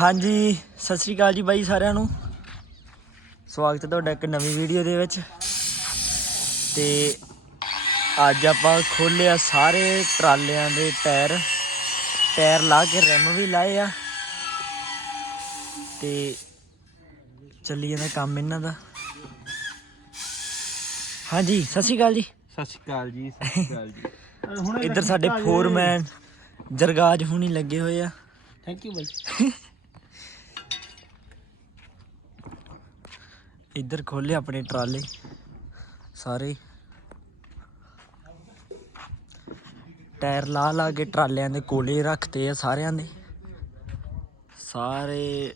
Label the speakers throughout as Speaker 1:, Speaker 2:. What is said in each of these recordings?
Speaker 1: ਹਾਂਜੀ ਸਤਿ ਸ੍ਰੀ ਅਕਾਲ ਜੀ ਬਾਈ ਸਾਰਿਆਂ ਨੂੰ। ਸਵਾਗਤ ਹੈ ਤੁਹਾਡਾ ਇੱਕ ਨਵੀਂ ਵੀਡੀਓ ਦੇ ਵਿੱਚ। ਤੇ ਅੱਜ ਆਪਾਂ ਖੋਲਿਆ ਸਾਰੇ ਟਰਾਲਿਆਂ ਦੇ ਟਾਇਰ। ਟਾਇਰ ਲਾ ਕੇ ਰਿਮ ਵੀ ਲਾਏ ਆ। ਤੇ ਚੱਲੀ ਜਾਂਦਾ ਕੰਮ ਇਹਨਾਂ ਦਾ। ਹਾਂਜੀ ਸਤਿ ਸ੍ਰੀ ਅਕਾਲ ਜੀ।
Speaker 2: ਸਤਿ ਸ਼੍ਰੀ ਅਕਾਲ ਜੀ ਸਤਿ ਸ਼੍ਰੀ ਅਕਾਲ ਜੀ।
Speaker 1: ਇੱਧਰ ਸਾਡੇ ਫੋਰਮੈਨ ਜਰਗਾਜ ਹੁਣੀ ਲੱਗੇ ਹੋਏ ਆ।
Speaker 2: ਥੈਂਕ ਯੂ ਬਾਈ।
Speaker 1: ਇੱਧਰ ਖੋਲੇ ਆਪਣੇ ਟਰਾਲੇ। ਸਾਰੇ ਟਾਇਰ ਲਾ ਲਾ ਕੇ ਟਰਾਲਿਆਂ ਦੇ ਕੋਲੇ ਰੱਖਤੇ ਆ ਸਾਰਿਆਂ ਦੇ। ਸਾਰੇ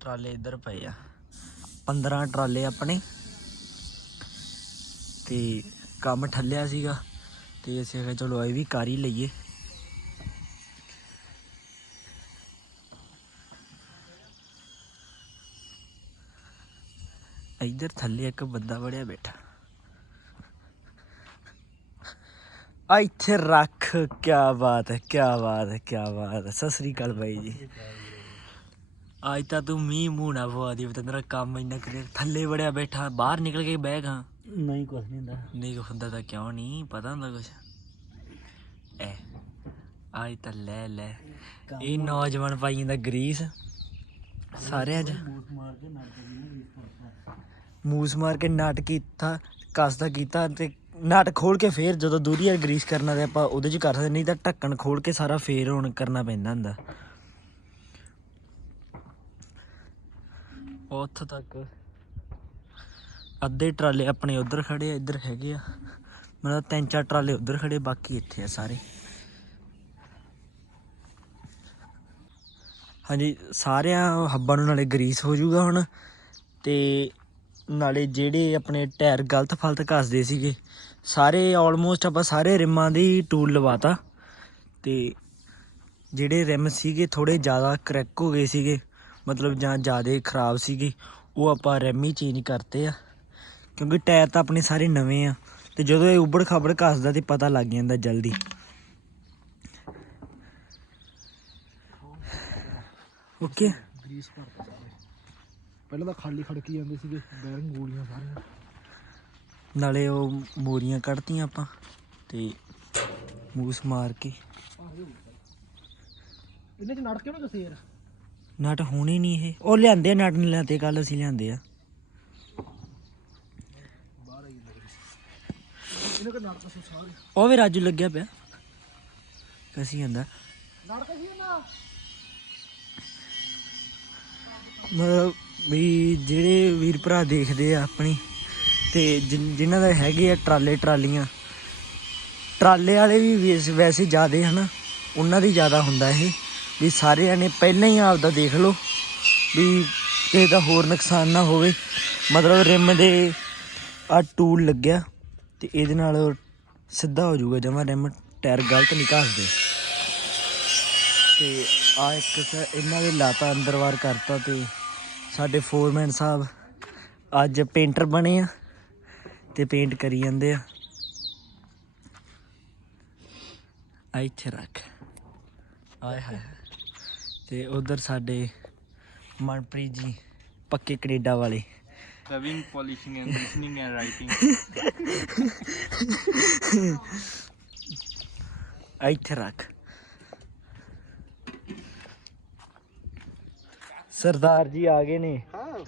Speaker 1: ਟਰਾਲੇ ਇੱਧਰ ਪਏ ਆ। 15 ਟਰਾਲੇ ਆਪਣੇ। ਤੇ ਕੰਮ ਠੱਲਿਆ ਸੀਗਾ। ਤੇ ਅਸੀਂ ਕਿਹਾ ਚਲੋ ਇਹ ਵੀ ਕਰ ਹੀ ਲਈਏ। ਇੱਧਰ ਥੱਲੇ ਇੱਕ ਬੰਦਾ ਵੜਿਆ ਬੈਠਾ। ਆ ਇੱਥੇ ਰੱਖ ਕੀ ਬਾਤ ਹੈ ਕੀ ਬਾਤ ਹੈ ਕੀ ਬਾਤ ਹੈ। ਸਤਿ ਸ੍ਰੀ ਅਕਾਲ ਬਾਈ ਜੀ। ਅੱਜ ਤਾਂ ਤੂੰ ਮੀਂਹ ਮੂੰਹ ਨਾ ਪਵਾ ਦੀ ਤੇਰਾ ਕੰਮ ਇੰਨਾ ਕਲੀਅਰ ਥੱਲੇ ਵੜਿਆ ਬੈਠਾ ਬਾਹਰ ਨਿਕਲ ਕੇ ਬਹਿ ਗਾ।
Speaker 2: ਨਹੀਂ ਕੁਝ ਨਹੀਂ ਹੁੰਦਾ।
Speaker 1: ਨਹੀਂ ਹੁੰਦਾ ਤਾਂ ਕਿਉਂ ਨਹੀਂ ਪਤਾ ਹੁੰਦਾ ਕੁਛ। ਐ ਆਈ ਤਾਂ ਲੈ ਲੈ। ਇਹ ਨੌਜਵਾਨ ਭਾਈਆਂ ਦਾ ਗਰੀਸ।
Speaker 2: ਕੇ ਨਾ
Speaker 1: ਮੂਸ ਮਾਰ ਕੇ ਨਟ ਕੀਤਾ ਕੱਸਦਾ ਕੀਤਾ ਤੇ ਨਟ ਖੋਲ ਕੇ ਫੇਰ ਜਦੋਂ ਦੂਰੀ ਵਾਰ ਗਰੀਸ ਕਰਨਾ ਤੇ ਆਪਾਂ ਉਹਦੇ 'ਚ ਕਰ ਸਕਦੇ, ਨਹੀਂ ਤਾਂ ਢੱਕਣ ਖੋਲ ਕੇ ਸਾਰਾ ਫੇਰ ਹੁਣ ਕਰਨਾ ਪੈਂਦਾ ਹੁੰਦਾ। ਉੱਥੋਂ ਤੱਕ ਅੱਧੇ ਟਰਾਲੇ ਆਪਣੇ ਉਧਰ ਖੜੇ ਆ, ਇੱਧਰ ਹੈਗੇ ਆ। ਮਤਲਬ ਤਿੰਨ ਚਾਰ ਟਰਾਲੇ ਉਧਰ ਖੜੇ, ਬਾਕੀ ਇੱਥੇ ਆ ਸਾਰੇ। ਹਾਂਜੀ, ਸਾਰਿਆਂ ਹੱਬਾਂ ਨੂੰ ਨਾਲੇ ਗਰੀਸ ਹੋ ਜਾਊਗਾ ਹੁਣ ਤੇ ਨਾਲੇ ਜਿਹੜੇ ਆਪਣੇ ਟਾਇਰ ਗਲਤ ਫਲਤ ਘਸਦੇ ਸੀਗੇ, ਸਾਰੇ ਆਲਮੋਸਟ ਆਪਾਂ ਸਾਰੇ ਰਿਮਾਂ ਦੀ ਟੂਲ ਲਵਾਤਾ। ਤੇ ਜਿਹੜੇ ਰਿਮ ਸੀਗੇ ਥੋੜੇ ਜ਼ਿਆਦਾ ਕਰੈਕ ਹੋ ਗਏ ਸੀਗੇ, ਮਤਲਬ ਜਾਂ ਜ਼ਿਆਦਾ ਖਰਾਬ ਸੀਗੇ, ਉਹ ਆਪਾਂ ਰਿਮ ਹੀ ਚੇਂਜ ਕਰਤੇ ਆ। ਕਿਉਂਕਿ ਟਾਇਰ ਤਾਂ ਆਪਣੇ ਸਾਰੇ ਨਵੇਂ ਆ, ਤੇ ਜਦੋਂ ਇਹ ਉਬੜ ਖਾਬੜ ਘਸਦਾ ਤੇ ਪਤਾ ਲੱਗ ਜਾਂਦਾ ਜਲਦੀ। ਓਕੇ।
Speaker 2: ਗਰੀਸ ਭਰਤਾ। ਪਹਿਲਾਂ ਤਾਂ ਖਾਲੀ ਖੜਕੀ ਜਾਂਦੇ ਸੀਗੇ ਬੈਰਿੰਗ ਗੋਲੀਆਂ ਸਾਰੀਆਂ।
Speaker 1: ਨਾਲੇ ਉਹ ਮੋਰੀਆਂ ਕੱਢਤੀਆਂ ਆਪਾਂ ਤੇ ਮੂਸ ਮਾਰ ਕੇ।
Speaker 2: ਇਹਨੇ ਚ ਨੜ ਕਿਉਂ ਨਾ ਦੱਸੇ ਯਾਰ?
Speaker 1: ਨਟ ਹੋਣੇ ਨਹੀਂ ਇਹ। ਉਹ ਲਿਆਂਦੇ ਆ ਨਟ ਨਹੀਂ ਲਿਆਂਦੇ ਕੱਲ ਅਸੀਂ ਲਿਆਂਦੇ ਆ।
Speaker 2: ਬਾਹਰ ਆਈ ਇਹਨੇ ਕਿ ਨੜ ਦੱਸੋ ਸਾਰੇ।
Speaker 1: ਉਹ ਵੀ ਰਾਜੂ ਲੱਗਿਆ ਪਿਆ। ਕਸੀ ਜਾਂਦਾ।
Speaker 2: ਨੜ ਕੇ ਸੀ ਨਾ
Speaker 1: ਮਤਲਬ ਵੀ ਜਿਹੜੇ ਵੀਰ ਭਰਾ ਦੇਖਦੇ ਆ ਆਪਣੀ ਤੇ ਜਿਨ- ਜਿਨ੍ਹਾਂ ਦਾ ਹੈਗੇ ਆ ਟਰਾਲੇ ਟਰਾਲੀਆਂ, ਟਰਾਲੇ ਵਾਲੇ ਵੀ ਵੈਸ- ਵੈਸੇ ਜ਼ਿਆਦੇ ਹਨਾ, ਉਹਨਾਂ ਦੀ ਜ਼ਿਆਦਾ ਹੁੰਦਾ ਇਹ, ਵੀ ਸਾਰਿਆਂ ਨੇ ਪਹਿਲਾਂ ਹੀ ਆਪਦਾ ਦੇਖ ਲਓ, ਵੀ ਕਿਸੇ ਦਾ ਹੋਰ ਨੁਕਸਾਨ ਨਾ ਹੋਵੇ। ਮਤਲਬ ਰਿਮ ਦੇ ਆ ਟੂਲ ਲੱਗਿਆ ਤੇ ਇਹਦੇ ਨਾਲ ਸਿੱਧਾ ਹੋ ਜਾਊਗਾ ਜਮਾ ਰਿਮ, ਟਾਇਰ ਗਲਤ ਨਹੀਂ ਘਸਦੇ ਤੇ ਆ ਇੱਕ ਇਹਨਾਂ ਦੇ ਲਾਤਾ ਅੰਦਰ ਵਾਰ ਕਰਤਾ ਤੇ ਸਾਡੇ ਫੋਰਮੈਨ ਸਾਹਿਬ ਅੱਜ ਪੇਂਟਰ ਬਣੇ ਆ ਤੇ ਪੇਂਟ ਕਰੀ ਜਾਂਦੇ ਆ। ਇੱਥੇ ਰੱਖ। ਆਏ ਹਾਏ ਤੇ ਉਧਰ ਸਾਡੇ ਮਨਪ੍ਰੀਤ ਜੀ ਪੱਕੇ ਕੈਨੇਡਾ ਵਾਲੇ।
Speaker 2: Polishing and listening and writing.
Speaker 1: ਆ ਇੱਥੇ ਰੱਖ। ਸਰਦਾਰ ਜੀ ਆ ਗਏ ਨੇ।
Speaker 2: ਹਾਂ।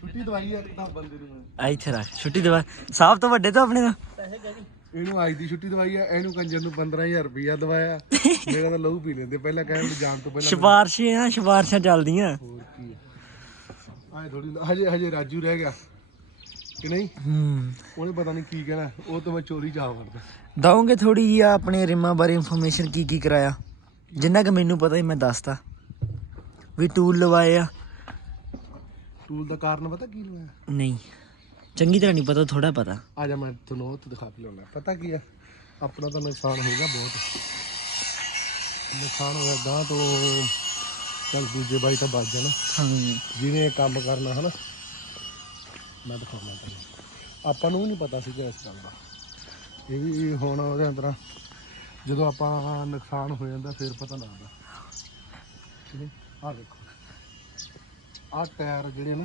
Speaker 2: ਛੁੱਟੀ ਦਵਾਈ ਹੈ ਤਾਂ। ਬੰਦੇ ਨੂੰ
Speaker 1: ਆ ਇੱਥੇ ਰੱਖ ਛੁੱਟੀ ਦਵਾ ਸਾਹਿਬ ਤੋਂ ਵੱਡੇ ਤਾਂ ਆਪਣੇ ਦਾ
Speaker 3: ਇਹਨੂੰ ਅੱਜ ਦੀ ਛੁੱਟੀ ਦਵਾਈ ਆ ਇਹਨੂੰ ਕੰਜਰ ਨੂੰ 15000 ਰੁਪਇਆ ਦਵਾਇਆ। ਮੇਰਾ ਤਾਂ ਲਹੂ ਪੀ ਲੈਂਦੇ ਪਹਿਲਾਂ ਕਹਿਣ ਨੂੰ ਜਾਣ ਤੋਂ ਪਹਿਲਾਂ
Speaker 1: ਸਿਫਾਰਸ਼ਾਂ ਸਿਫਾਰਸ਼ਾਂ ਚੱਲਦੀਆਂ।
Speaker 3: ਹੋਰ ਕੀ ਆ। ਆਏ ਥੋੜੀ ਹਜੇ ਹਜੇ ਰਾਜੂ ਰਹਿ ਗਿਆ। ਕਿ ਨਹੀਂ?
Speaker 1: ਹੂੰ।
Speaker 3: ਉਹਨੇ ਪਤਾ ਨਹੀਂ ਕੀ ਕਹਿਣਾ ਉਹ ਤਾਂ ਮੈਂ ਚੋਰੀ ਜਾ ਵੜਦਾ।
Speaker 1: ਦਵਾਂਗੇ ਥੋੜੀ ਆ ਆਪਣੇ ਰਿਮਾਂ ਬਾਰੇ ਇਨਫੋਰਮੇਸ਼ਨ ਕੀ ਕੀ ਕਰਾਇਆ। ਜਿੰਨਾ ਕਿ ਮੈਨੂੰ ਪਤਾ ਹੀ ਮੈਂ ਦੱਸਤਾ ਵੀ ਟੂਲ ਲਵਾਏ ਆ।
Speaker 3: ਟੂਲ ਦਾ ਕਾਰਨ ਪਤਾ ਕੀ ਲਵਾਇਆ
Speaker 1: ਨਹੀਂ। ਚੰਗੀ ਤਰ੍ਹਾਂ ਨਹੀਂ ਪਤਾ ਥੋੜਾ ਪਤਾ।
Speaker 3: ਆ ਜਾ ਮੈਂ ਤੁਹਾਨੂੰ ਉਹ ਤੋਂ ਦਿਖਾ ਕੇ ਲਿਆਉਣਾ। ਪਤਾ ਕੀ ਆ? ਆਪਣਾ ਤਾਂ ਨੁਕਸਾਨ ਹੋਊਗਾ ਬਹੁਤ। ਨੁਕਸਾਨ ਹੋਇਆ ਗਾਂ ਤੋਂ ਚੱਲ ਦੂਜੇ ਬਾਈ ਤਾਂ ਬਚ ਜਾਣਾ।
Speaker 1: ਹਾਂ
Speaker 3: ਜਿਹਨੇ ਇਹ ਕੰਮ ਕਰਨਾ ਹਨਾ। ਮੈਂ ਦਿਖਾਉਣਾ ਤੈਨੂੰ। ਆਪਾਂ ਨੂੰ ਨਹੀਂ ਪਤਾ ਸੀਗਾ ਇਸ ਗੱਲ ਦਾ। ਇਹ ਵੀ ਹੁਣ ਉਹਦੇ ਅੰਦਰ ਜਦੋਂ ਆਪਾਂ ਨੁਕਸਾਨ ਹੋ ਜਾਂਦਾ ਫਿਰ ਪਤਾ ਲੱਗਦਾ। ਠੀਕ ਹੈ? ਆ ਦੇਖੋ। ਆ ਟਾਇਰ ਜਿਹੜੇ ਨਾ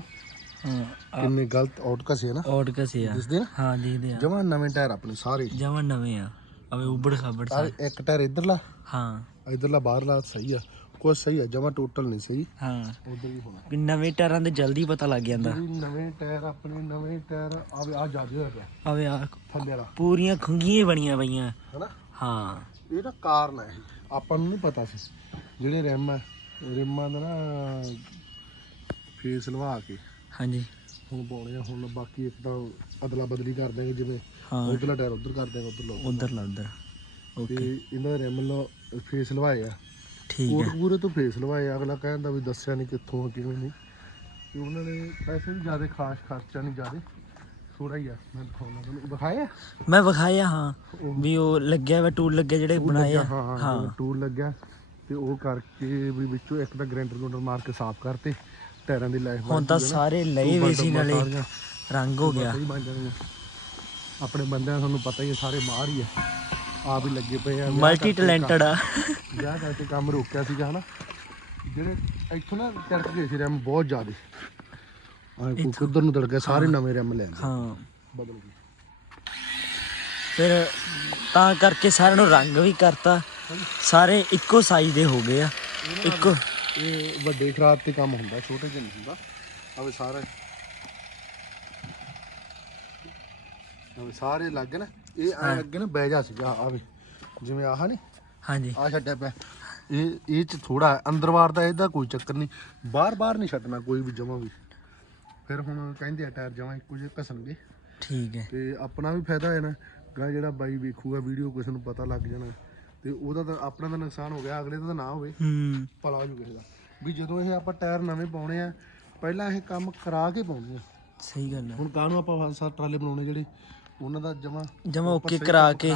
Speaker 1: ਹਾਂ
Speaker 3: ਕਿੰਨੇ ਗਲਤ ਆਊਟ ਕਸੇ ਨਾ।
Speaker 1: ਔੜ ਕਸੇ ਆ।
Speaker 3: ਦਿਸਦੇ ਨਾ
Speaker 1: ਹਾਂ ਦੇਖਦੇ ਆ।
Speaker 3: ਜਮਾ ਨਵੇਂ ਟਾਇਰ ਆਪਣੇ ਸਾਰੇ।
Speaker 1: ਜਮਾਂ ਨਵੇਂ ਆ। ਅਵੇ ਉਬੜ ਖਾਬੜ
Speaker 3: ਆਹ
Speaker 1: ਸਾ
Speaker 3: ਇੱਕ ਟਾਇਰ ਇਧਰਲਾ।
Speaker 1: ਹਾਂ।
Speaker 3: ਇਧਰਲਾ ਬਾਹਰਲਾ ਸਹੀ ਆ। ਕੁਛ ਸਹੀ ਆ ਜਮਾ ਟੋਟਲ ਨਹੀਂ ਸਹੀ।
Speaker 1: ਹਾਂ।
Speaker 3: ਉਧਰ ਵੀ ਹੋਣਾ।
Speaker 1: ਨਵੇਂ ਟਾਇਰਾਂ ਦੇ ਜਲਦੀ ਪਤਾ ਲੱਗ ਜਾਂਦਾ।
Speaker 3: ਨਵੇਂ ਟਾਇਰ ਆਪਣੇ ਨਵੇਂ ਟਾਇਰ। ਆਵੇ ਆ ਜਾ ਹੋਇਆ ਪਿਆ
Speaker 1: ਆ
Speaker 3: ਥੱਲੇ ਵਾਲਾ।
Speaker 1: ਪੂਰੀਆਂ ਖੁੰਗੀਆਂ ਬਣੀਆਂ ਪਈਆਂ।
Speaker 3: ਹਨਾ?
Speaker 1: ਹਾਂ।
Speaker 3: ਇਹ ਤਾਂ ਕਾਰਨ ਹੈ। ਇਹ। ਆਪਾਂ ਨੂੰ ਨਹੀਂ ਪਤਾ ਸੀ। ਜਿਹੜੇ ਰਿਮ ਆ ਰਿਮਾਂ ਦਾ ਨਾ ਫੇਸ ਲਵਾ ਕੇ
Speaker 1: ਹਾਂਜੀ।
Speaker 3: ਹੁਣ ਪਾਉਣੇ ਆ ਹੁਣ ਬਾਕੀ ਇੱਕ ਤਾਂ ਅਦਲਾ ਬਦਲੀ ਕਰ ਦੇਗੇ ਜਿਵੇਂ
Speaker 1: ਹਾਂ।
Speaker 3: ਉਧਰਲਾ ਟਾਇਰ ਉਧਰ ਕਰ ਦੇਗਾ ਉਧਰ ਲੋ
Speaker 1: ਉਧਰ ਲਾ ਉਧਰ।
Speaker 3: ਤੇ
Speaker 1: ਓਕੇ
Speaker 3: ਇਹਨਾਂ ਦੇ ਰਿਮ ਲੋ ਫੇਸ ਲਵਾਏ ਆ।
Speaker 1: ਠੀਕ ਹੈ।
Speaker 3: ਕੋਟਪੂਰੇ ਤੋਂ ਫੇਸ ਲਵਾਏ ਆ। ਅਗਲਾ ਕਹਿੰਦਾ ਵੀ ਦੱਸਿਆ ਨਹੀਂ ਕਿੱਥੋਂ ਆ ਕਿਵੇਂ ਨਹੀਂ ਤੇ ਉਹਨਾਂ ਨੇ ਪੈਸੇ ਵੀ ਜ਼ਿਆਦਾ ਖਾਸ ਖਰਚਾ ਨਹੀਂ ਜ਼ਿਆਦਾ। ਥੋੜਾ ਹੀ ਆ। ਮੈਂ ਦਿਖਾਉਣਾ ਤੁਹਾਨੂੰ ਦਿਖਾਇਆ
Speaker 1: ਮੈਂ ਵਿਖਾਇਆ ਹਾਂ। ਵੀ ਉਹ ਲੱਗਿਆ ਵਾ ਟੂਲ ਲੱਗੇ ਜਿਹੜੇ ਬਣਾਏ ਆ।
Speaker 3: ਹਾਂ ਟੂਲ ਲੱਗਿਆ। ਤੇ ਉਹ ਕਰਕੇ ਵੀ ਵਿੱਚੋਂ ਇੱਕ ਤਾਂ ਗ੍ਰੈਂਡਰ ਗ੍ਰੈਂਡਰ ਮਾਰ ਕੇ ਸਾਫ਼ ਕਰਤੇ ਟਾਇਰਾਂ ਦੀ ਲਾਈਫ
Speaker 1: ਹੁਣ ਤਾਂ ਸਾਰੇ ਲਏ ਵੇ ਸੀ ਨਾਲੇ। ਰੰਗ ਹੋ ਗਿਆ।
Speaker 3: ਆਪਣੇ ਬੰਦਿਆਂ ਤੁਹਾਨੂੰ ਪਤਾ ਹੀ ਹੈ ਸਾਰੇ ਮਾਰ ਹੀ ਆ। ਆਪ ਹੀ ਲੱਗੇ ਪਏ ਆ।
Speaker 1: ਮਲਟੀ ਟੈਲੈਂਟਡ ਆ।
Speaker 3: ਵਿਆਹ ਕਰਕੇ ਕੰਮ ਰੋਕਿਆ ਸੀਗਾ ਹਨਾ। ਜਿਹੜੇ ਇੱਥੋਂ ਨਾ ਤਿੜਕ ਗਏ ਸੀ ਰੈਮ ਬਹੁਤ ਜ਼ਿਆਦੇ। ਕੋਈ ਨੂੰ ਗਿਆ ਸਾਰੇ ਨਵੇਂ ਰੈਮ ਲੈ ਆਂਦੇ
Speaker 1: ਹਾਂ।
Speaker 3: ਬਦਲ ਗਏ।
Speaker 1: ਫਿਰ ਤਾਂ ਕਰਕੇ ਸਾਰਿਆਂ ਨੂੰ ਰੰਗ ਵੀ ਕਰਤਾ। ਸਾਰੇ ਇੱਕੋ ਸਾਈਜ਼ ਦੇ ਹੋ ਗਏ ਆ। ਇੱਕੋ
Speaker 3: ਇਹ ਵੱਡੇ ਖਰਾਬ ਤੇ ਕੰਮ ਹੁੰਦਾ ਛੋਟੇ 'ਚ ਨਹੀਂ ਹੁੰਦਾ। ਆਵੇ ਸਾਰਾ। ਆਵੇ ਸਾਰੇ ਲੱਗ ਗਏ ਨਾ। ਇਹ ਨਾ ਬਹਿ ਜਾ ਸੀਗਾ ਆਵੇ। ਜਿਵੇਂ ਆਹ ਨਹੀਂ
Speaker 1: ਹਾਂਜੀ।
Speaker 3: ਆ ਛੱਡਿਆ ਪਿਆ। ਇਹ ਇਹ ਚ ਥੋੜਾ ਅੰਦਰ ਵਾਰ ਦਾ ਇਹਦਾ ਕੋਈ ਚੱਕਰ ਨਹੀਂ। ਬਾਹਰ ਬਾਹਰ ਨਹੀਂ ਛੱਡਣਾ ਕੋਈ ਵੀ ਜਮਾ ਵੀ। ਫਿਰ ਹੁਣ ਕਹਿੰਦੇ ਆ ਟਾਇਰ ਜਮਾ ਇੱਕੋ ਜਿਹੇ ਘਸਣਗੇ।
Speaker 1: ਠੀਕ ਹੈ।
Speaker 3: ਤੇ ਆਪਣਾ ਵੀ ਫਾਇਦਾ ਹੈ ਨਾ ਗਾ ਜਿਹੜਾ ਬਾਈ ਵੇਖੂਗਾ ਵੀਡੀਓ ਕਿਸੇ ਨੂੰ ਪਤਾ ਲੱਗ ਜਾਣਾ। ਤੇ ਉਹਦਾ ਤਾਂ ਆਪਣਾ ਤਾਂ ਨੁਕਸਾਨ ਹੋ ਗਿਆ ਅਗਲੇ ਦਾ ਤਾਂ ਨਾ ਹੋਵੇ।
Speaker 1: ਹੂੰ।
Speaker 3: ਭਲਾ ਹੋ ਜੂ ਕਿਸੇ ਦਾ। ਵੀ ਜਦੋਂ ਇਹ ਆਪਾਂ ਟਾਇਰ ਨਵੇਂ ਪਾਉਣੇ ਆ ਪਹਿਲਾਂ ਇਹ ਕੰਮ ਕਰਾ ਕੇ ਪਾਉਣੇ ਆ।
Speaker 1: ਸਹੀ ਗੱਲ ਹੈ।
Speaker 3: ਹੁਣ ਕਾਹਨੂੰ ਆਪਾਂ ਫਸਾ ਟਰਾਲੇ ਬਣਾਉਣੇ ਜਿਹੜੇ ਉਹਨਾਂ ਦਾ ਜਮਾ
Speaker 1: ਜਮਾ ਓਕੇ ਕਰਾ ਕੇ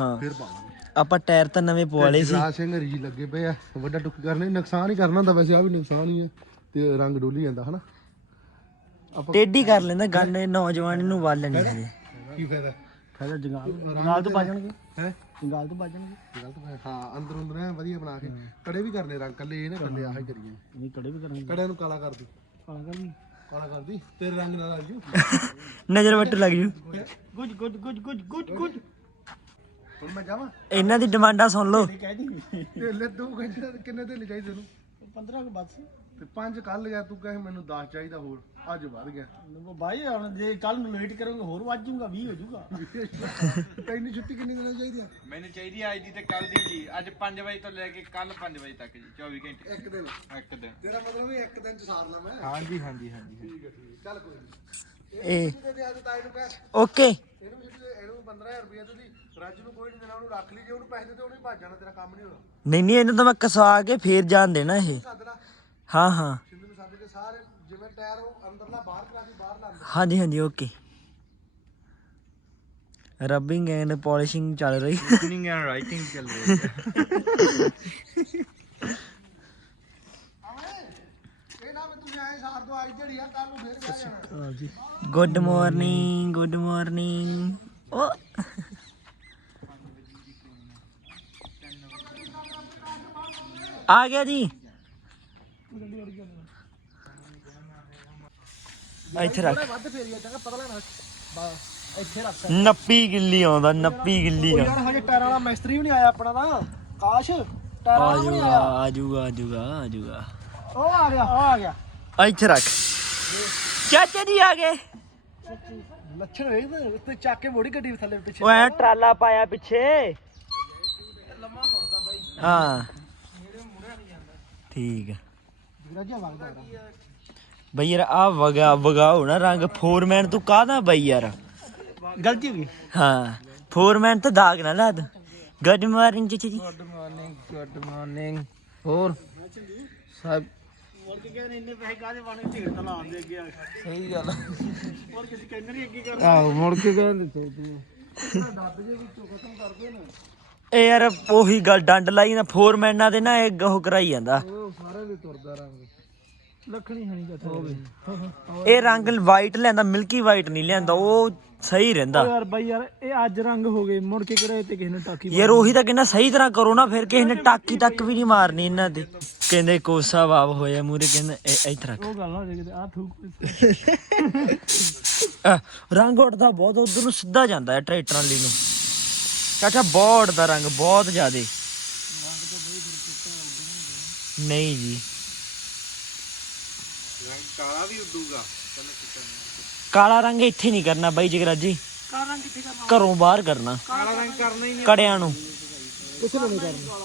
Speaker 1: ਹਾਂ।
Speaker 3: ਫਿਰ ਪਾਵਾਂਗੇ।
Speaker 1: ਆਪਾਂ ਟਾਇਰ ਤਾਂ ਨਵੇਂ ਪਵਾ ਲਏ ਸੀ।
Speaker 3: ਜਗਰਾਜ ਸਿੰਘ ਰੀ ਲੱਗੇ ਪਏ ਆ ਵੱਡਾ ਟੁੱਕ ਕਰਨੇ ਨੁਕਸਾਨ ਹੀ ਕਰਨਾ ਹੁੰਦਾ ਵੈਸੇ ਆ ਵੀ ਨੁਕਸਾਨ ਹੀ ਹੈ ਤੇ ਰੰਗ ਡੋਲੀ ਜਾਂਦਾ ਹਨਾ?
Speaker 1: ਟੇਢੀ ਕਰ ਲੈਂਦਾ ਗੰਨ ਨੌਜਵਾਨ ਨੂੰ ਵੱਲ ਨਹੀਂ
Speaker 3: ਕੀ ਫਾਇਦਾ?
Speaker 2: ਫਾਇਦਾ ਜੰਗਾਲ ਜੰਗਾਲ ਤੋਂ ਬਚਣਗੇ
Speaker 3: ਹੈ?
Speaker 2: ਜੰਗਾਲ ਤੋਂ ਬਚਣਗੇ
Speaker 3: ਗਲਤ ਹੋਇਆ। ਹਾਂ ਅੰਦਰ ਅੰਦਰ ਐਂ ਵਧੀਆ ਬਣਾ ਕੇ ਕੜੇ ਵੀ ਕਰਨੇ ਰੰਗ ਕੱਲੇ ਇਹ ਨਾ ਕੱਲੇ ਆਹ ਹੀ ਕਰੀਏ।
Speaker 2: ਨਹੀਂ ਕੜੇ ਵੀ ਕਰਾਂਗੇ।
Speaker 3: ਕੜਿਆਂ ਨੂੰ ਕਾਲਾ ਕਰਦੀ।
Speaker 2: ਕਾਲਾ ਕਰ ਵੀ
Speaker 3: ਕਾਲਾ ਕਰਦੀ ਤੇਰੇ ਰੰਗ ਨਾਲ ਆ ਜੂ
Speaker 1: ਨਜ਼ਰ ਵੱਟ ਲੱਗ ਜੂ।
Speaker 2: ਗੁੱਜ ਗੁੱਜ ਗੁੱਜ ਗੁੱਜ ਗੁੱਜ ਗੁੱਜ।
Speaker 3: ਹੁਣ ਮੈਂ ਜਾਵਾਂ?
Speaker 1: ਇਹਨਾਂ ਦੀ ਡਿਮਾਂਡਾਂ ਸੁਣ ਲਓ।
Speaker 2: ਦੀ
Speaker 3: ਤੇ ਲੈ ਦੋ ਘੰਟੇ ਕਿੰਨੇ ਤੇ ਚਾਹੀਦੇ ਤੈਨੂੰ?
Speaker 2: 15 ਕੁ ਬਸ।
Speaker 3: ਤੇ ਪੰਜ ਕੱਲ ਗਿਆ ਤੂੰ ਕਹੇ ਮੈਨੂੰ 10 ਚਾਹੀਦਾ ਹੋਰ। ਅੱਜ ਵੱਧ ਗਿਆ।
Speaker 2: ਬਾਈ ਹੁਣ ਜੇ ਕੱਲ ਨੂੰ ਲੇਟ ਕਰੋਗੇ ਹੋਰ ਵੱਜ ਜਾਊਗਾ 20 ਹੋ ਜਾਊਗਾ।
Speaker 3: ਤੈਨੂੰ ਛੁੱਟੀ ਕਿੰਨੀ ਦਿਨਾਂ ਦੀ ਚਾਹੀਦੀ ਆ?
Speaker 4: ਮੈਨੂੰ ਚਾਹੀਦੀ ਹੈ ਅੱਜ ਦੀ ਤੇ ਕੱਲ ਦੀ ਜੀ। ਅੱਜ 5 ਵਜੇ ਤੋਂ ਲੈ ਕੇ ਕੱਲ 5 ਵਜੇ ਤੱਕ ਜੀ 24 ਘੰਟੇ।
Speaker 3: ਇੱਕ ਦਿਨ।
Speaker 4: ਇੱਕ ਦਿਨ।
Speaker 3: ਤੇਰਾ ਮਤਲਬ ਇੱਕ ਦਿਨ ਚ ਸਾਰ ਲਾ ਮੈਂ।
Speaker 4: ਹਾਂਜੀ ਹਾਂਜੀ ਹਾਂਜੀ
Speaker 3: ਠੀਕ ਹੈ ਠੀਕ ਚੱਲ ਕੋਈ ਨਹੀਂ
Speaker 1: ਇਹ
Speaker 3: ਤੇ ਦੇ ਅੱਜ ਤਾਈ ਨੂੰ ਕਹਿ
Speaker 1: ਓਕੇ।
Speaker 3: ਇਹਨੂੰ ਵੀ ਛੁੱਟੀ ਦੇ- ਇਹਨੂੰ 15000 ਰੁਪਏ ਤੇ ਦੀ ਰਾਜੂ ਨੂੰ ਕੋਈ ਨਹੀਂ ਦੇਣਾ ਉਹਨੂੰ ਰੱਖ ਲਈ। ਜੇ ਉਹਨੂੰ ਪੈਸੇ ਦੇ ਉਹਨੂੰ ਭੱਜ ਜਾਣਾ ਤੇਰਾ ਕੰਮ ਨਹੀਂ ਹੋਣਾ।
Speaker 1: ਨਹੀਂ ਨਹੀਂ ਇਹਨੂੰ ਤਾਂ ਮੈਂ ਕਸਾ ਕੇ ਫੇਰ ਜਾਣ ਦੇਣਾ ਇਹ।
Speaker 3: ਸੱਦ ਲਾ।
Speaker 1: ਹਾਂ ਹਾਂ।
Speaker 3: ਸਿੰਧੂ ਨੂੰ ਸੱਦ ਕੇ ਸਾਰੇ ਟਾਇਰ ਉਹ ਅੰਦਰਲਾ ਬਾਹਰ ਕਰਾ ਦੀ ਬਾਹਰ ਲਾ ਅੰਦਰ
Speaker 1: ਹਾਂਜੀ ਹਾਂਜੀ ਓਕੇ ਰਬਿੰਗ ਐਂਡ ਪਾਲਿਸ਼ਿੰਗ ਚੱਲ ਰਹੀ।
Speaker 4: ਰੀਡਿੰਗ ਐਂਡ ਰਾਈਟਿੰਗ ਚੱਲ ਰਹੀ ਹੈ।
Speaker 3: ਇਹ ਨਾ ਵੀ ਤੁਸੀਂ ਆਏ ਸਾਰ ਤੋਂ ਆਈ ਜਿਹੜੀ ਆ ਕੱਲ ਨੂੰ ਫੇਰ ਕਹਿ ਜਾਣਾ।
Speaker 2: ਜੀ
Speaker 1: ਗੁੱਡ ਮਾਰਨਿੰਗ ਗੁੱਡ ਮਾਰਨਿੰਗ ਓ। ਆ ਗਿਆ ਜੀ। ਇੱਥੇ ਰੱਖ।
Speaker 2: ਵੱਧ ਫੇਰੀ ਆ ਚੰਗਾ ਪਤਾ ਲੈਣਾ ਬਸ ਇੱਥੇ ਰੱਖ।
Speaker 1: ਨੱਪੀ ਗਿੱਲੀ ਆਉਂਦਾ ਨੱਪੀ ਗਿੱਲੀ ਆ
Speaker 2: ਯਾਰ ਹਜੇ ਟਾਇਰਾਂ ਵਾਲਾ ਮਿਸਤਰੀ ਵੀ ਨਹੀਂ ਆਇਆ ਆਪਣਾ ਦਾ ਕਾਸ਼ ਟਾਇਰਾਂ
Speaker 1: ਆ
Speaker 2: ਵਾਲਾ ਵੀ ਨਹੀਂ ਆਇਆ।
Speaker 1: ਆ ਜਾਊਗਾ ਆ ਜਾਊਗਾ ਆ ਜਾਊਗਾ
Speaker 2: ਉਹ ਆ ਗਿਆ। ਉਹ ਆ ਗਿਆ
Speaker 1: ਇੱਥੇ ਰੱਖ। ਚਾਚਾ ਜੀ ਆ ਗਏ।
Speaker 2: ਲੱਛਣ ਵੇਖ ਤੇ ਉੱਤੇ ਚੱਕ ਕੇ ਮੋੜੀ ਗੱਡੀ ਥੱਲੇ ਪਿੱਛੇ।
Speaker 1: ਐ ਟਰਾਲਾ ਪਾਇਆ ਪਿੱਛੇ। ਹਾਂ। ਠੀਕ
Speaker 2: ਵਗਦਾ
Speaker 1: ਬਈ ਯਾਰ ਆ ਵਗਾ ਵਗਾਓ ਨਾ ਰੰਗ। ਫੋਰਮੈਨ ਤੂੰ ਕਾਹਦਾ ਬਈ ਯਾਰ?
Speaker 2: ਗਲਤੀ ਹੋ ਗਈ।
Speaker 1: ਹਾਂ ਫੋਰਮੈਨ ਤਾਂ ਦਾਗ ਨਾ ਲਾ ਦੇ ਗੁੱਡ ਮਾਰਨਿੰਗ ਚਾਚਾ ਜੀ।
Speaker 4: ਗੁੱਡ ਮਾਰਨਿੰਗ ਗੁੱਡ ਮਾਰਨਿੰਗ ਹੋਰ? ਸਭ
Speaker 2: ਮੁੜ ਕੇ ਕਹਿੰਦੇ ਇੰਨੇ ਪੈਸੇ ਕਾਹਦੇ ਬਣੇ ਢੇਰ ਤਾਂ ਲਾਉਣ ਦੇ ਅੱਗੇ ਆ
Speaker 4: ਸਹੀ ਗੱਲ
Speaker 2: ਹੋਰ ਕਿਸੇ ਕਹਿੰਦੇ ਨਹੀਂ ਅੱਗੇ ਕਰ
Speaker 4: ਆਹੋ ਮੁੜ ਕੇ ਕਹਿੰਦੇ ਤੂੰ
Speaker 1: ਇਹ ਯਾਰ ਉਹੀ ਗੱਲ ਡੰਡ ਲਾਈ ਨਾ ਫੋਰਮੈਨਾਂ ਦੇ ਨਾ ਇਹ ਉਹ ਕਰਾਈ ਜਾਂਦਾ।
Speaker 3: ਉਹ ਸਾਰੇ ਦੇ ਤੁਰਦਾ ਰੰਗ।
Speaker 2: ਲੱਖਣੀ ਹਣੀ ਕਿੱਥੇ ਹੋਵੇ।
Speaker 1: ਇਹ ਰੰਗ ਵਾਈਟ ਲੈਂਦਾ ਮਿਲਕੀ ਵਾਈਟ ਨਹੀਂ ਲੈਂਦਾ ਉਹ ਸਹੀ ਰਹਿੰਦਾ।
Speaker 2: ਯਾਰ ਬਾਈ ਯਾਰ ਇਹ ਅੱਜ ਰੰਗ ਹੋ ਗਏ ਮੁੜ ਕੇ ਕਿਹੜੇ ਤੇ ਕਿਸੇ ਨੇ ਟਾਕੀ
Speaker 1: ਯਾਰ ਉਹੀ ਤਾਂ ਕਹਿੰਦਾ ਸਹੀ ਤਰ੍ਹਾਂ ਕਰੋ ਨਾ ਫਿਰ ਕਿਸੇ ਨੇ ਟਾਕੀ ਤੱਕ ਵੀ ਨਹੀਂ ਮਾਰਨੀ ਇਹਨਾਂ ਦੇ। ਕਹਿੰਦੇ ਕੋਸਾ ਵਾਵ ਹੋਇਆ ਮੂਰੇ ਕਹਿੰਦਾ ਇਹ ਇੱਥੇ ਰੱਖ
Speaker 2: ਉਹ ਗੱਲ ਨਾ ਹੋ ਜਾਏ ਕਿਤੇ ਆ ਥੂਕ
Speaker 1: ਰੰਗ ਉੱਡਦਾ ਬਹੁਤ ਉਧਰ ਨੂੰ ਸਿੱਧਾ ਜਾਂਦਾ ਹੈ ਟਰੈਕਟਰ ਵਾਲੀ ਨੂੰ। ਚਾਚਾ ਬਹੁਤ ਦਾ ਰੰਗ ਬਹੁਤ ਜ਼ਿਆਦੇ। ਨਹੀਂ ਜੀ।
Speaker 4: ਰੰਗ ਕਾਲਾ ਵੀ ਉੱਡੂਗਾ।
Speaker 1: ਕਾਲਾ ਰੰਗ ਇੱਥੇ ਨਹੀਂ ਕਰਨਾ ਬਾਈ ਜਗਰਾਜੀ
Speaker 2: ਕਾਲਾ ਰੰਗ ਕਿੱਥੇ ਕਰਨਾ?
Speaker 1: ਘਰੋਂ ਬਾਹਰ ਕਰਨਾ।
Speaker 4: ਕਾਲਾ ਰੰਗ ਕਰਨਾ ਹੀ ਨਹੀਂ।
Speaker 1: ਕੜਿਆਂ ਨੂੰ।
Speaker 2: ਕਿਸੇ ਨੇ ਨਹੀਂ ਕਰਨਾ।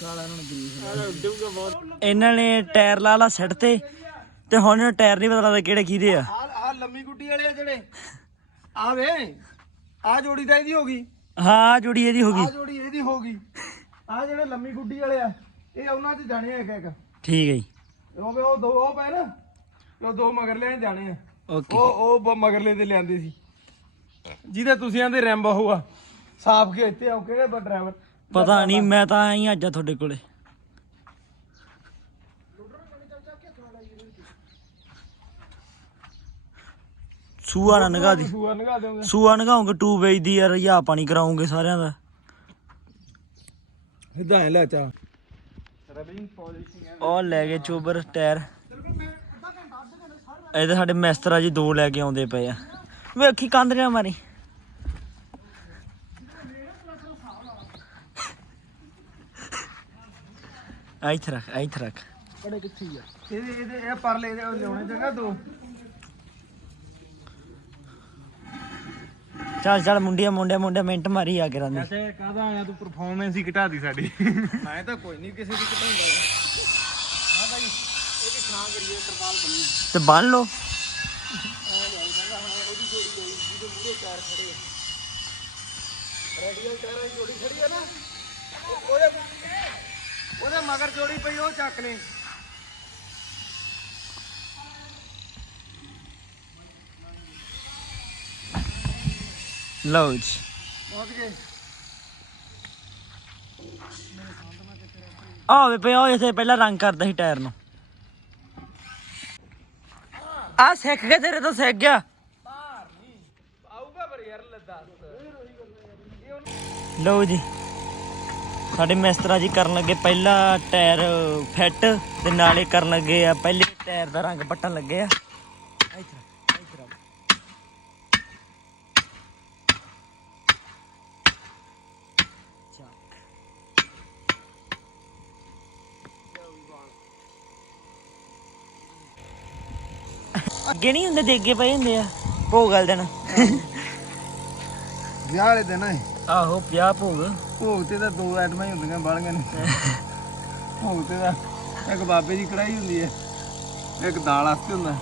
Speaker 2: ਕਾਲਾ ਨੂੰ ਗਰੀਸ ਉੱਡੂਗਾ ਬਹੁਤ।
Speaker 1: ਇਹਨਾਂ ਨੇ ਟਾਇਰ ਲਾ ਲਾ ਸਿੱਟ ਤੇ ਤੇ ਹੁਣ ਟਾਇਰ ਨਹੀਂ ਪਤਾ ਲੱਗਦਾ ਕਿਹੜੇ ਕਿਹਦੇ ਆ।
Speaker 4: ਆ ਆ ਲੰਮੀ ਗੁੱਡੀ ਵਾਲੇ ਆ ਜਿਹੜੇ। ਆ ਵੇ ਆ ਜੋੜੀ ਤਾਂ ਇਹਦੀ ਹੋ ਗਈ।
Speaker 1: ਹਾਂ ਜੁੜੀ ਇਹਦੀ ਹੋ
Speaker 4: ਆ
Speaker 1: ਗਈ
Speaker 4: ਜੋੜੀ ਇਹਦੀ ਹੋ ਗਈ। ਆ ਜਿਹੜੇ ਲੰਮੀ ਗੁੱਡੀ ਵਾਲੇ ਆ ਇਹ ਉਹਨਾਂ ਚ ਜਾਣੇ ਆ ਇੱਕ ਇੱਕ
Speaker 1: ਠੀਕ ਹੈ ਜੀ।
Speaker 4: ਵੇ ਉਹ ਦੋ ਉਹ ਪਏ ਨਾ ਉਹ ਦੋ ਮਗਰਲੇ ਜਾਣੇ ਆ।
Speaker 1: ਓਕੇ।
Speaker 4: ਉਹ ਉਹ ਬ- ਮਗਰਲੇ ਤੇ ਲਿਆਂਦੇ ਸੀ। ਜਿਹਦੇ ਤੁਸੀਂ ਆਂਦੇ ਰੈਂਬੋ ਹੋਆ ਸਾਫ਼ ਕੇ ਇੱਥੇ ਆਓ ਕਿਹੜੇ ਬ ਡਰਾਈਵਰ?
Speaker 1: ਪਤਾ ਨਹੀਂ ਮੈਂ ਤਾਂ ਆਈ ਹਾਂ ਅੱਜ ਆ ਤੁਹਾਡੇ ਕੋਲੇ। ਸੂਆ ਨਾ ਨਗਾ ਦੀ।
Speaker 4: ਸੂਆ ਨਗਾ ਦੇਵਾਂਗੇ
Speaker 1: ਸੂਆ ਨਗਾਉਂਗੇ ਟੂ ਵੇਚ ਦੀ ਯਾਰ ਯਾ ਪਾਣੀ ਕਰਾਉਂਗੇ ਸਾਰਿਆਂ ਦਾ।
Speaker 4: ਸਿੱਧਾ ਐ ਲੈ ਚਾ
Speaker 1: ਉਹ ਲੈ ਗਏ ਚੋਬਰ ਟਾਇਰ। ਇਹਦੇ ਸਾਡੇ ਮਿਸਤਰਾ ਜੀ ਦੋ ਲੈ ਕੇ ਆਉਂਦੇ ਪਏ ਆ। ਵੇਖੀ ਕੰਧ ਨਾ ਮਾਰੀ। ਇੱਥੇ ਰੱਖ ਇੱਥੇ ਰੱਖ।
Speaker 2: ਕੜੇ ਕਿੱਥੇ ਆ
Speaker 4: ਇਹਦੇ ਇਹਦੇ ਇਹ ਪਰਲੇ ਲਿਆਉਣੇ ਜਗ੍ਹਾ ਦੋ।
Speaker 1: ਚੱਲ ਚੱਲ ਮੁੰਡਿਆ ਮੁੰਡਿਆ ਮੁੰਡਿਆ ਮਿੰਟ ਮਾਰੀ ਆ ਕੇ ਰੰਦੀ
Speaker 4: ਤੇ ਕਾਹਦਾ ਆਇਆ ਤੂੰ ਪਰਫਾਰਮੈਂਸ ਹੀ ਘਟਾਦੀ ਸਾਡੀ? ਐ ਤਾਂ ਕੋਈ ਨਹੀਂ ਕਿਸੇ ਦੀ ਘਟਾਉਂਦਾ ਹਾਂ ਬਾਈ ਇਹਦੀ ਛਾਂ ਕਰੀਏ ਤਰਪਾਲ ਬਣੀ।
Speaker 1: ਤੇ ਬੰਨ ਲਓ।
Speaker 4: ਰੈਡੀਅਲ ਟਾਇਰਾਂ ਦੀ ਜੋੜੀ ਖੜੀ ਹੈ ਨਾ। ਉਹ- ਉਹਦੇ ਉਹਦੇ ਮਗਰ ਜੋੜੀ ਪਈ ਉਹ ਚੱਕ ਲੈ।
Speaker 1: ਲਓ ਜੀ
Speaker 4: ਪਹੁੰਚ ਗਏ
Speaker 1: ਆ ਵੇ ਪਿਆ ਉਹ ਪਹਿਲਾਂ ਰੰਗ ਕਰਦਾ ਸੀ ਟਾਇਰ ਨੂੰ। ਆ ਸਿੱਖ ਕੇ ਤੇਰੇ ਤੋਂ ਸਿੱਖ ਗਿਆ। ਲਓ ਜੀ, ਸਾਡੇ ਮਿਸਤਰਾ ਜੀ ਕਰਨ ਲੱਗੇ ਪਹਿਲਾ ਟਾਇਰ ਫਿੱਟ ਤੇ ਨਾਲੇ ਕਰਨ ਲੱਗੇ ਆ, ਪਹਿਲੇ ਟਾਇਰ ਦਾ ਰੰਗ ਪੱਟਣ ਲੱਗੇ ਆ। ਅੱਗੇ ਨਹੀਂ ਹੁੰਦੇ ਦੇਗੇ ਪਏ ਹੁੰਦੇ ਆ। ਭੋਗ ਵਾਲੇ ਦਿਨ।
Speaker 4: ਵਿਆਹ ਵਾਲੇ ਦਿਨ ਹੈ
Speaker 1: ਆਹੋ ਪਿਆ ਭੋਗ।
Speaker 4: ਭੋਗ ਤੇ ਤਾਂ ਦੋ ਆਈਟਮਾਂ ਹੀ ਹੁੰਦੀਆਂ ਬਾਲੀਆਂ ਨੇ। ਭੋਗ ਤੇ ਤਾਂ ਇੱਕ ਬਾਬੇ ਦੀ ਕੜਾਈ ਹੁੰਦੀ ਹੈ ਇੱਕ ਦਾਲ ਵਾਸਤੇ ਹੁੰਦਾ।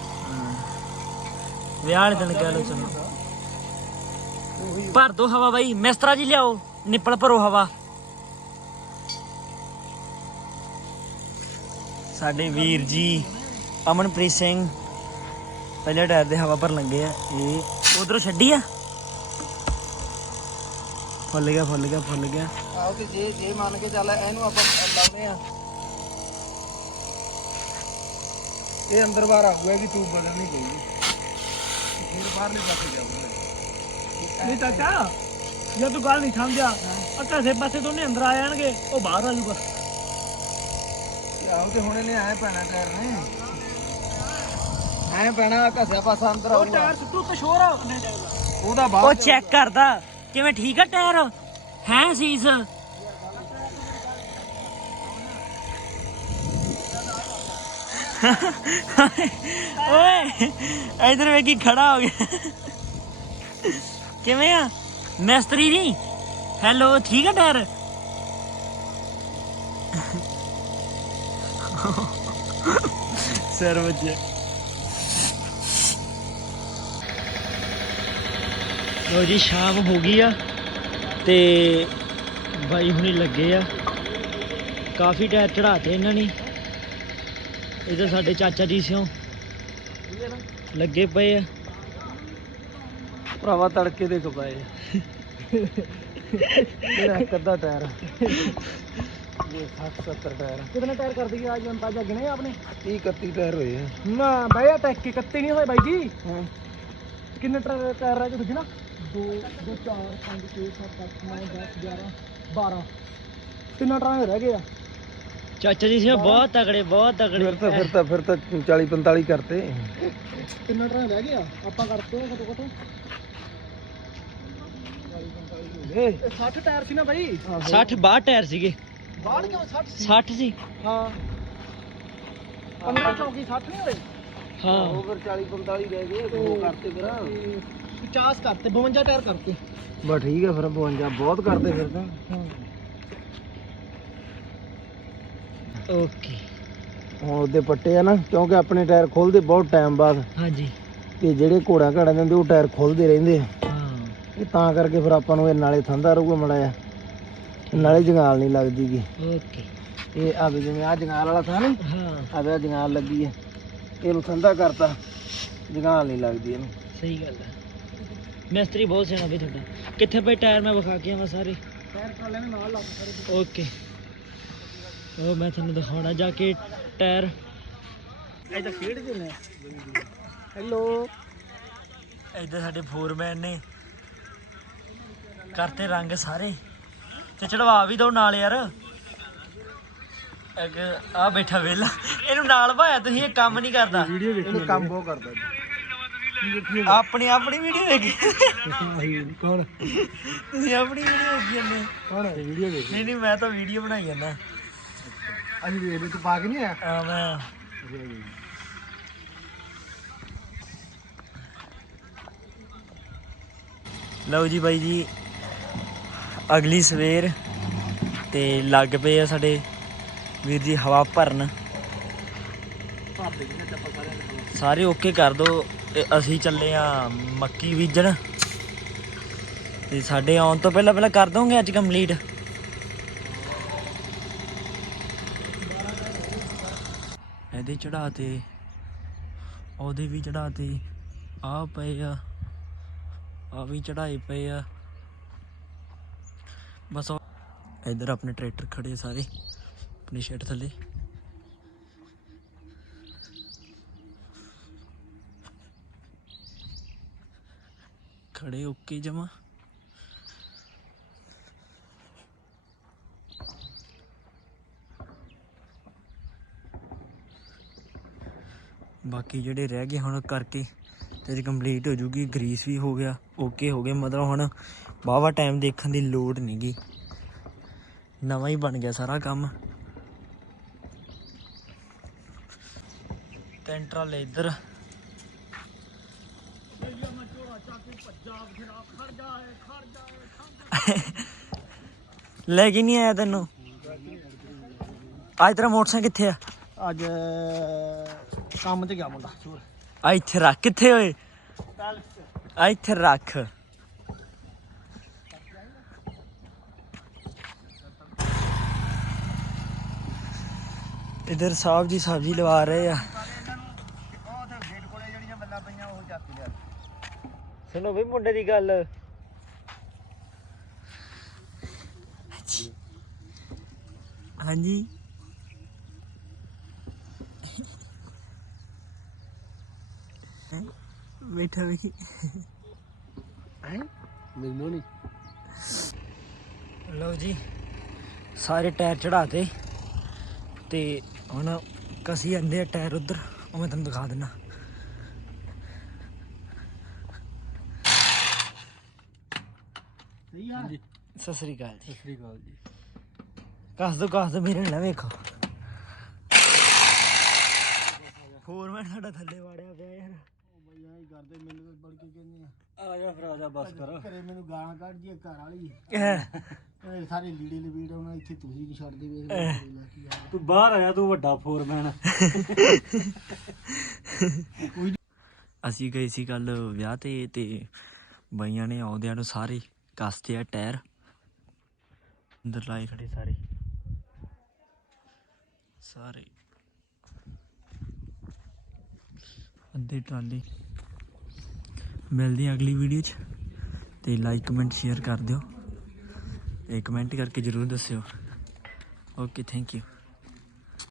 Speaker 1: ਵਿਆਹ ਵਾਲੇ ਦਿਨ ਕਹਿ ਲੋ ਚਲੋ। ਭਰ ਦੋ ਹਵਾ ਬਾਈ ਮਿਸਤਰਾ ਜੀ ਲਿਆਓ ਨਿੱਪਲ ਭਰੋ ਹਵਾ। ਸਾਡੇ ਵੀਰ ਜੀ ਅਮਨਪ੍ਰੀਤ ਸਿੰਘ ਪਹਿਲੇ ਟਾਇਰ ਦੇ ਹਵਾ ਭਰ ਲੱਗੇ ਆ। ਇਹ ਉਧਰੋਂ ਛੱਡੀ ਆ। ਫੁੱਲ ਗਿਆ ਫੁੱਲ ਗਿਆ ਫੁੱਲ ਗਿਆ।
Speaker 4: ਆਹ ਤੇ ਜੇ ਜੇ ਮੰਨ ਕੇ ਚੱਲ ਇਹਨੂੰ ਆਪਾਂ ਲਾਉਨੇ ਆ। ਇਹ ਅੰਦਰ ਬਾਹਰ ਆਊਗਾ ਇਹਦੀ ਟੂਬ ਬਦਲਣੀ ਪਊਗੀ। ਫਿਰ ਬਾਹਰਲੇ ਪਾਸੇ ਜਾਊਗਾ।
Speaker 2: ਨਹੀਂ ਚਾਚਾ ਜੇ ਤੂੰ ਗੱਲ ਨਹੀਂ ਸਮਝਿਆ ਅੱਕਾ ਸੇ ਪਾਸੇ ਤੋਂ ਨਹੀਂ ਅੰਦਰ ਆ ਜਾਣਗੇ ਉਹ ਬਾਹਰ ਆ ਜਾਊਗਾ।
Speaker 4: ਆਹੋ ਤੇ ਹੁਣ ਇਹਨੇ ਐ ਪੈਣਾ ਟਾਇਰ ਨੇ। ਐ ਪੈਣਾ ਘਸਿਆ ਪਾਸਾ ਅੰਦਰ
Speaker 2: ਉਹ
Speaker 4: ਆਊਗਾ।
Speaker 2: ਟਾਇਰ ਸੁੱਟੂ ਤੇ ਸ਼ੋਰ ਆ ਉਹਨੇ ਦਾ
Speaker 4: ਉਹਦਾ
Speaker 1: ਉਹ
Speaker 4: ਬਾਅਦ
Speaker 1: ਚੈੱਕ ਕਰਦਾ ਕਿਵੇਂ ਠੀਕ ਆ ਟਾਇਰ ਹੈ ਸੀਸ? ਓਏ ਇਧਰ ਵੇਖੀ ਖੜਾ ਹੋ ਗਿਆ। ਕਿਵੇਂ ਆ? ਮਿਸਤਰੀ ਨਹੀਂ? ਹੈਲੋ ਠੀਕ ਆ ਟਾਇਰ ਸਰ ਲੋ ਜੀ ਸ਼ਾਮ ਹੋ ਗਈ ਆ ਤੇ ਬਾਈ ਹੁਣੇ ਲੱਗੇ ਆ। ਕਾਫੀ ਟਾਇਰ ਚੜਾਤੇ ਇਹਨਾਂ ਨੇ। ਇਧਰ ਸਾਡੇ ਚਾਚਾ ਜੀ ਸਿਓ ਲੱਗੇ ਪਏ ਆ।
Speaker 4: ਭਰਾਵਾ ਤੜਕੇ ਦੇ ਕਪਾਏ ਮੇਰਾ ਕੱਦਾ ਟਾਇਰ ਇਹ 70 ਟਾਇਰ
Speaker 2: ਕਿੰਨੇ ਟਾਇਰ ਕਰਦੀ ਦਈਏ ਅੱਜ ਹੁਣ ਤਾਜਾ
Speaker 4: ਗਿਣੇ 31 ਟਾਇਰ ਹੋਏ ਆ।
Speaker 2: ਨਾ ਬਾਈ ਆ 31 ਨਹੀਂ ਹੋਏ ਬਾਈ ਜੀ। ਕਿੰਨੇ ਟਾਇਰ ਕਰ ਰਹੇ ਤੁਸੀਂ ਨਾ? 2 2 4 5 6 7 8 9 10 11 12 ਤਿੰਨਾਂ ਟਰਾਂਗੇ ਰਹਿ ਗਏ ਆ
Speaker 1: ਚਾਚਾ ਜੀ ਸੀ ਬਹੁਤ ਤਗੜੇ ਬਹੁਤ ਤਗੜੇ
Speaker 4: ਫਿਰ ਤਾਂ ਫਿਰ ਤਾਂ ਫਿਰ ਤਾਂ 40 45 ਕਰਤੇ।
Speaker 2: ਤਿੰਨਾਂ ਟਰਾਂਗੇ ਰਹਿ ਗਏ ਆ ਆਪਾਂ ਕਰਤੇ ਘਟੋ ਘਟੋ ਇਹ 60 ਟਾਇਰ ਸੀ ਨਾ ਬਾਈ?
Speaker 1: 60 62 ਟਾਇਰ ਸੀਗੇ।
Speaker 2: 62 ਕਿਉਂ? 60 ਸੀ?
Speaker 1: 60 ਸੀ।
Speaker 2: ਹਾਂ। 15 ਚੌਕੀ 60 ਨਹੀਂ ਹੋਏ
Speaker 1: ਹਾਂ।
Speaker 4: ਉਹ ਫਿਰ 40 45 ਰਹਿ ਗਏ ਉਹ ਕਰਤੇ ਫਿਰ।
Speaker 2: 50 ਕਰਤੇ 52 ਟਾਇਰ ਕਰਤੇ।
Speaker 4: ਬਸ ਠੀਕ ਹੈ ਫਿਰ 52 ਬਹੁਤ ਕਰਦੇ ਫਿਰ ਤਾਂ।
Speaker 1: ਓਕੇ।
Speaker 4: ਹੁਣ ਉਹਦੇ ਪੱਟੇ ਆ ਨਾ ਕਿਉਂਕਿ ਆਪਣੇ ਟਾਇਰ ਖੋਲਦੇ ਬਹੁਤ ਟਾਈਮ ਬਾਅਦ।
Speaker 1: ਹਾਂਜੀ।
Speaker 4: ਤੇ ਜਿਹੜੇ ਘੋੜਾ ਘੜਾ ਦਿੰਦੇ ਉਹ ਟਾਇਰ ਖੋਲਦੇ ਰਹਿੰਦੇ ਆ।
Speaker 1: ਹਾਂ।
Speaker 4: ਇਹ ਤਾਂ ਕਰਕੇ ਫਿਰ ਆਪਾਂ ਨੂੰ ਇਹ ਨਾਲੇ ਠੰਡਾ ਰਹੂਗਾ ਮੜਾ ਆ ਨਾਲੇ ਜੰਗਾਲ ਨਹੀਂ ਲੱਗਦੀਗੀ
Speaker 1: ਓਕੇ।
Speaker 4: ਇਹ ਆ ਵੀ ਜਿਵੇਂ ਆ ਜੰਗਾਲ ਵਾਲਾ ਥਾ ਨਹੀਂ
Speaker 1: ਹਾਂ।
Speaker 4: ਆ ਵੇ ਜੰਗਾਲ ਲੱਗੀ ਹੈ ਇਹਨੂੰ ਠੰਡਾ ਕਰਤਾ ਜੰਗਾਲ ਨਹੀਂ ਲੱਗਦੀ ਇਹਨੂੰ।
Speaker 1: ਸਹੀ ਗੱਲ ਹੈ ਮਿਸਤਰੀ ਬਹੁਤ ਸਿਆਣਾ ਵੀ ਤੁਹਾਡਾ। ਕਿੱਥੇ ਪਏ ਟਾਇਰ? ਮੈਂ ਵਿਖਾ ਕੇ ਆਵਾਂ ਸਾਰੇ।
Speaker 2: ਟਾਇਰ ਟਰਾਲੇ ਨੂੰ ਨਾਲ ਲਾ ਸਾਰੇ।
Speaker 1: ਓਕੇ। ਉਹ ਮੈਂ ਤੁਹਾਨੂੰ ਦਿਖਾਉਣਾ ਜਾ ਕੇ ਟਾਇਰ।
Speaker 2: ਇਹ ਤਾਂ ਖੇਡ ਦੇ ਨੇ ਹੈਲੋ।
Speaker 1: ਇੱਧਰ ਸਾਡੇ ਫੋਰਮੈਨ ਨੇ। ਕਰਤੇ ਰੰਗ ਸਾਰੇ। ਤੇ ਚੜਵਾ ਵੀ ਦੋ ਨਾਲ ਯਾਰ। ਆ ਬੈਠਾ ਵੇਲਾ। ਇਹਨੂੰ ਨਾਲ ਭਾਇਆ ਤੁਸੀਂ ਇਹ ਕੰਮ ਨਹੀਂ ਕਰਦਾ।
Speaker 4: ਇਹਨੂੰ ਕੰਮ ਬਹੁਤ ਕਰਦਾ।
Speaker 1: ਆਪਣੀ ਆਪਣੀ ਵੀਡੀਓ ਵੇਖੀ।
Speaker 4: ਕੌਣ?
Speaker 1: ਤੁਸੀਂ ਆਪਣੀ ਵੀਡੀਓ ਵੇਖੀ ਜਾਂਦੇ
Speaker 4: ਕੌਣ? ਵੀਡੀਓ ਦੇਖ
Speaker 1: ਨਹੀਂ ਨਹੀਂ ਮੈਂ ਤਾਂ ਵੀਡੀਓ ਬਣਾਈ ਜਾਂਦਾ।
Speaker 4: ਅਸੀਂ ਵੇਖ ਤੂੰ ਪਾ ਕੇ ਨਹੀਂ ਆਇਆ।
Speaker 1: ਆ ਮੈਂ। ਲਓ ਜੀ ਬਾਈ ਜੀ ਅਗਲੀ ਸਵੇਰ ਤੇ ਲੱਗ ਪਏ ਆ ਸਾਡੇ ਵੀਰ ਜੀ ਹਵਾ ਭਰਨ। ਸਾਰੇ ਓਕੇ ਕਰ ਦੋ। ਅਸੀਂ ਚੱਲੇ ਆ ਮੱਕੀ ਬੀਜਣ। ਤੇ ਸਾਡੇ ਆਉਣ ਤੋਂ ਪਹਿਲਾਂ ਪਹਿਲਾਂ ਕਰ ਦੋਗੇ ਅੱਜ ਕੰਪਲੀਟ ਇਹਦੇ ਚੜਾਤੇ, ਉਹਦੇ ਵੀ ਚੜਾਤੇ ਆ ਪਏ ਆ ਆ ਵੀ ਚੜਾਏ ਪਏ ਆ। ਬਸ ਉਹ- ਇੱਧਰ ਆਪਣੇ ਟਰੈਕਟਰ ਖੜੇ ਸਾਰੇ, ਆਪਣੀ ਸ਼ੈਡ ਥੱਲੇ। ਖੜੇ ਓਕੇ ਜਮਾ। ਬਾਕੀ ਜਿਹੜੇ ਰਹਿ ਗਏ ਹੁਣ ਕਰਕੇ ਤੇ ਕੰਪਲੀਟ ਹੋ ਜੂਗੀ, ਗਰੀਸ ਵੀ ਹੋ ਗਿਆ ਓਕੇ ਹੋ ਗਿਆ। ਮਤਲਬ ਹੁਣ ਵਾਹਵਾ ਟਾਈਮ ਦੇਖਣ ਦੀ ਲੋੜ ਨਹੀਂ ਨਹੀਂਗੀ ਨਵਾਂ ਹੀ ਬਣ ਗਿਆ ਸਾਰਾ ਕੰਮ। ਤਿੰਨ ਟਰਾਲੇ ਇੱਧਰ। ਲੈ ਕੇ ਨਹੀਂ ਆਇਆ ਤੈਨੂੰ? ਅੱਜ ਤੇਰਾ ਮੋਟਰਸਾਈਕਲ ਕਿੱਥੇ ਆ?
Speaker 2: ਅੱਜ ਕੰਮ ਤੇ ਗਿਆ ਮੁੰਡਾ ਚੋਰ।
Speaker 1: ਆ ਇੱਥੇ ਰੱਖ ਕਿੱਥੇ ਓਏ? ਆ ਇੱਥੇ ਰੱਖ। ਇਧਰ ਸਾਹਿਬ ਜੀ ਸਬਜ਼ੀ ਲਵਾ ਰਹੇ ਆ
Speaker 4: ਉਹ ਤੇ ਗੇਟ ਕੋਲੇ ਜਿਹੜੀਆਂ ਬੱਲਾਂ ਪਈਆਂ ਉਹ ਚੱਕ ਲਿਆ
Speaker 1: ਸੁਣੋ ਵੀ ਮੁੰਡੇ ਦੀ ਗੱਲ। ਹਾਂਜੀ? ਬੈਠਾ ਵੀ
Speaker 4: ਹੈ? ਮੈਨੂੰ ਨਹੀਂ।
Speaker 1: ਲਓ ਜੀ ਸਾਰੇ ਟਾਇਰ ਚੜਾਤੇ ਤੇ। ਹੁਣ ਕਸੀ ਜਾਂਦੇ ਆ ਟਾਇਰ ਉਧਰ ਉਹ ਮੈਂ ਤੁਹਾਨੂੰ ਦਿਖਾ ਦਿੰਨਾ
Speaker 2: ਸਹੀ ਆ
Speaker 1: ਸਤਿ ਸ੍ਰੀ ਅਕਾਲ ਜੀ।
Speaker 4: ਸ੍ਰੀ ਅਕਾਲ ਜੀ।
Speaker 1: ਕਸ ਦੋ ਕਸ ਦੋ ਮੇਰੇ ਨਾਲ ਵੇਖੋ। ਹੋਰ ਮੈਂ ਸਾਡਾ ਥੱਲੇ ਵਾੜਿਆ ਪਿਆ ਯਾਰ।
Speaker 2: ਬਈ ਆਈ ਕਰਦੇ ਮੈਨੂੰ ਤਾਂ ਬੜ ਕੇ ਕਹਿੰਦੇ ਆ
Speaker 1: ਆ ਜਾ ਫਿਰ ਆ ਜਾ ਬਸ ਕਰ।
Speaker 2: ਘਰੇ ਮੈਨੂੰ ਗਾਲਾਂ ਕੱਢ ਜੀ ਘਰ ਵਾਲੀ। ਇਹ ਸਾਰੇ ਲੀੜੇ ਲਬੀੜ ਆਉਣਾ ਇੱਥੇ ਤੁਸੀਂ ਵੀ ਛੱਡਦੇ ਵੇਖ
Speaker 5: ਤੂੰ ਬਾਹਰ ਆਇਆ ਤੂੰ ਵੱਡਾ ਫੋਰਮੈਨ।
Speaker 1: ਅਸੀਂ ਗਏ ਸੀ ਕੱਲ ਵਿਆਹ ਤੇ ਤੇ ਬਾਈਆਂ ਨੇ ਆਉਂਦਿਆਂ ਨੂੰ ਸਾਰੇ ਕੱਸਤੇ ਆ ਟਾਇਰ। ਅੰਦਰ ਲਾਏ ਖੜੇ ਸਾਰੇ। ਸਾਰੇ। ਅੱਧੇ ਟਰਾਲੀ। ਮਿਲਦੇ ਹਾਂ ਅਗਲੀ ਵੀਡੀਓ 'ਚ। ਤੇ ਲਾਈਕ ਕਮੈਂਟ ਸ਼ੇਅਰ ਕਰ ਦਿਓ। ਤੇ ਕਮੈਂਟ ਕਰਕੇ ਜਰੂਰ ਦੱਸਿਓ। Okay thank you